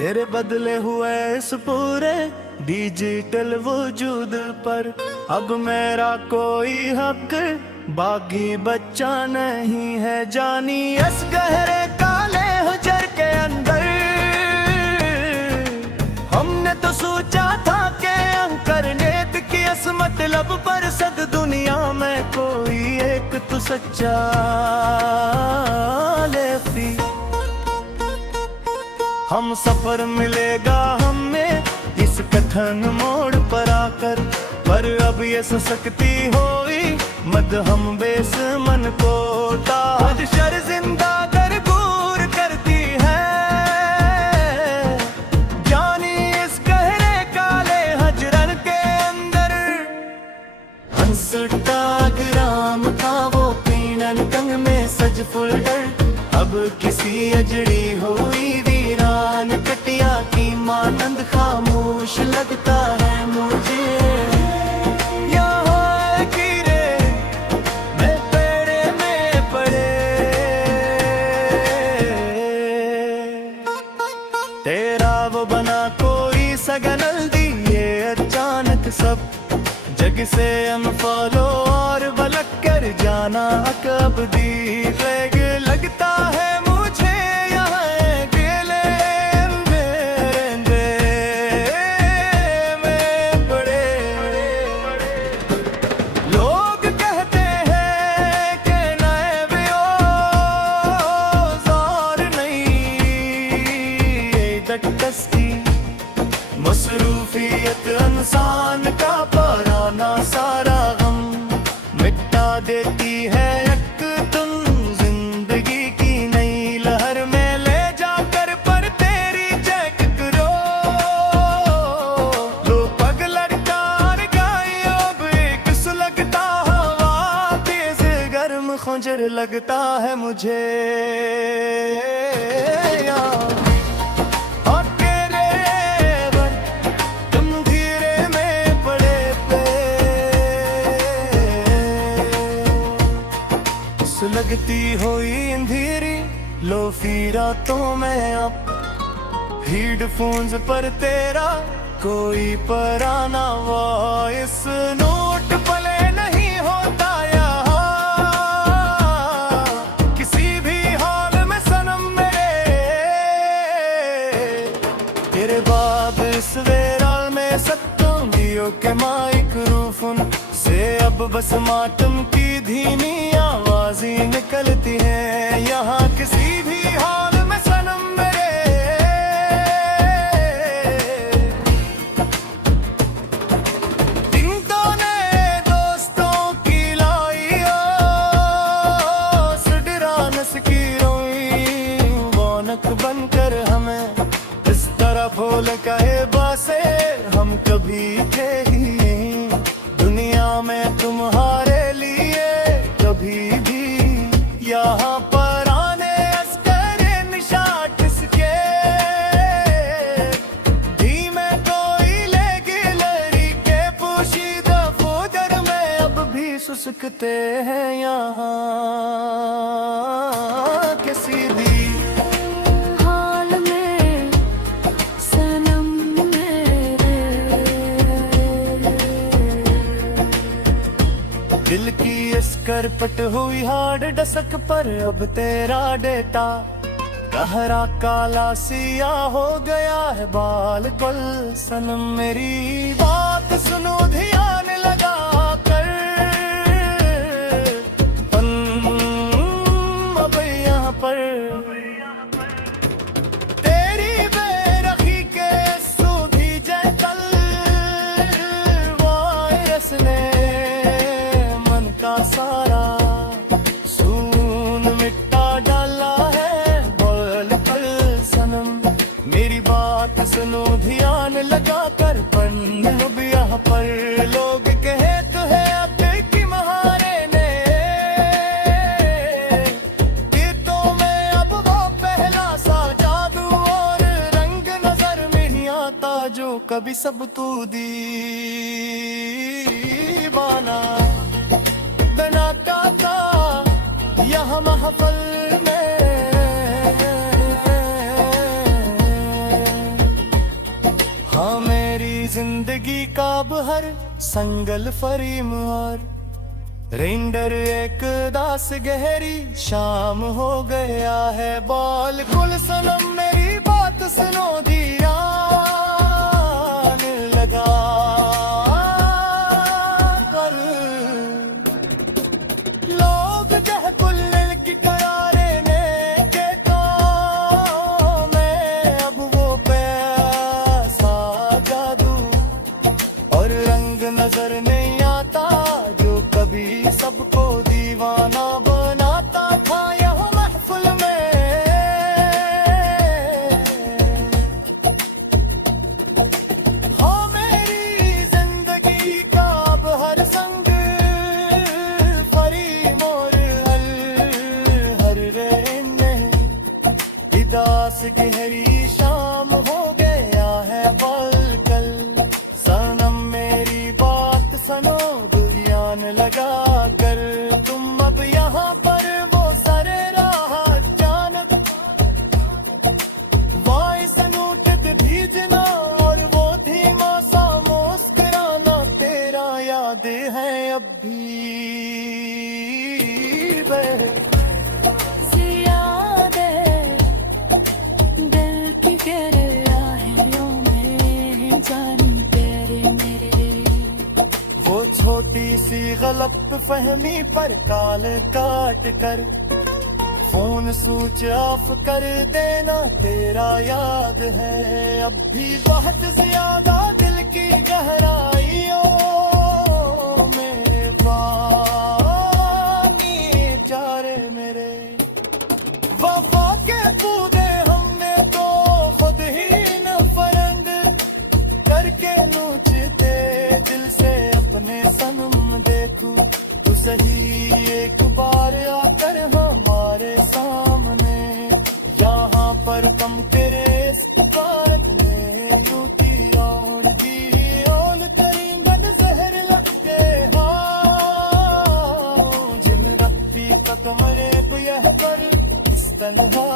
तेरे बदले हुए इस पूरे डिजिटल वजूद पर अब मेरा कोई हक बागी बच्चा नहीं है। जानी इस गहरे काले हुजर के अंदर हमने तो सोचा था कि अंकरनेत की असमत लब पर सद दुनिया में कोई एक तो सच्चा लेफी। हम सफर मिलेगा हमें इस कथन मोड़ पर आकर, पर अब ये सशक्ति होई मद हम बेस मन को ताज शर जिंदा कर दूर करती है। जानी इस गहरे काले हजरन के अंदर इंस्टाग्राम का वो पीनन कंग में सज फोल्डर अब किसी अजड़ी हुई वीरान कटिया की मानंद खामोश लगता है मुझे। तेरा वो बना कोई सगनल दिए अचानक सब जग से अनफॉलो और बलक कर जाना कब दी लग लगता है मुझे यहाँ अकेले में पड़े। लोग कहते हैं कि नए बेऔजार नहीं दस्ती मसरूफियत इंसान का पुराना सारा गम मिटा देती है। एक तुम जिंदगी की नई लहर में ले जाकर पर तेरी चेक करो। लो पग लड़कार गाई अब एक सुलगता हवा तेज गर्म खुंजर लगता है मुझे। लगती हुई अंधेरी लो फिर रातों में अब हेडफोन्स पर तेरा कोई पराना वॉइस नोट प्ले नहीं होता यहाँ किसी भी हाल में सनम मेरे। तेरे बाद इस वेराल में सत्तों दियो के माइक्रोफोन से अब बस मातम की धीमी आवाज़ें निकलती हैं यहाँ किसी भी हाल में सनम मेरे। दिनों ने दोस्तों की लाई सुडरानस की रोई रौनक बनकर हमें इस तरह भूल कहे बासे हम कभी थे ही दुनिया में तुम्हारे लिए कभी भी यहाँ पर आने अस्करे निशाट इसके धीमे कोई लेगी लड़ी के पोशीदा फोजर में अब भी सुसकते हैं यहाँ किसी भी दिल की इस करपट हुई हार्ड डसक पर अब तेरा डेटा गहरा काला सिया हो गया है बाल कुल सनम मेरी बात सुनो ध्यान लगा कर अब यहाँ पर तेरी बेरखी के सूधी जैतल वायरस ने का सारा सून मिटा डाला है बोल पल सनम मेरी बात सुनो ध्यान लगा कर पन अब यहाँ पर लोग कहे तो है अब की महारे ने गीतों में अब वो पहला सा जादू और रंग नजर में नहीं आता जो कभी सब तू दीवाना बनाता था यहाँ महफल में। जिंदगी का बहर संगल फरीम और रेंडर एक दास गहरी शाम हो गया है बाल कुल सनम मेरी बात सुनो ध्यान लगा कर लोग कह कुल्ल की करारे ने के काम में अब वो पैसा जादू और रंग नजर नहीं आता जो कभी सबको दीवाना बनाता था यह महफिल में हाँ मेरी जिंदगी का अब हर संग फरी मोर हर रहने इदास गहरी शाम हो गया है बल कल सनम मेरी बात सुनो ध्यान लगा कर तुम अब यहाँ पर वो सरे राह जानत वॉइस नोट भेजना और वो धीमा सा मुस्कुराना तेरा याद है अब भी याद है दिल की गहराइयों में जानी तेरे मेरे वो छोटी सी गलत फहमी पर काल काट कर फोन स्विच ऑफ कर देना तेरा याद है अब भी बहुत ज्यादा दिल की गहराइयों में पानी चारे मेरे वफा के कूदे हमने तो खुद ही नफरंद करके नोचते दिल से अपने सनम देखूं तू सही एक बार आकर हमारे सामने यहाँ पर कम तेरे इस पुकार में यूं की और भी ओल करीम बन जहर लग गए हाँ जिन रब्बी का तुम्हारे यह पर इस तन्हा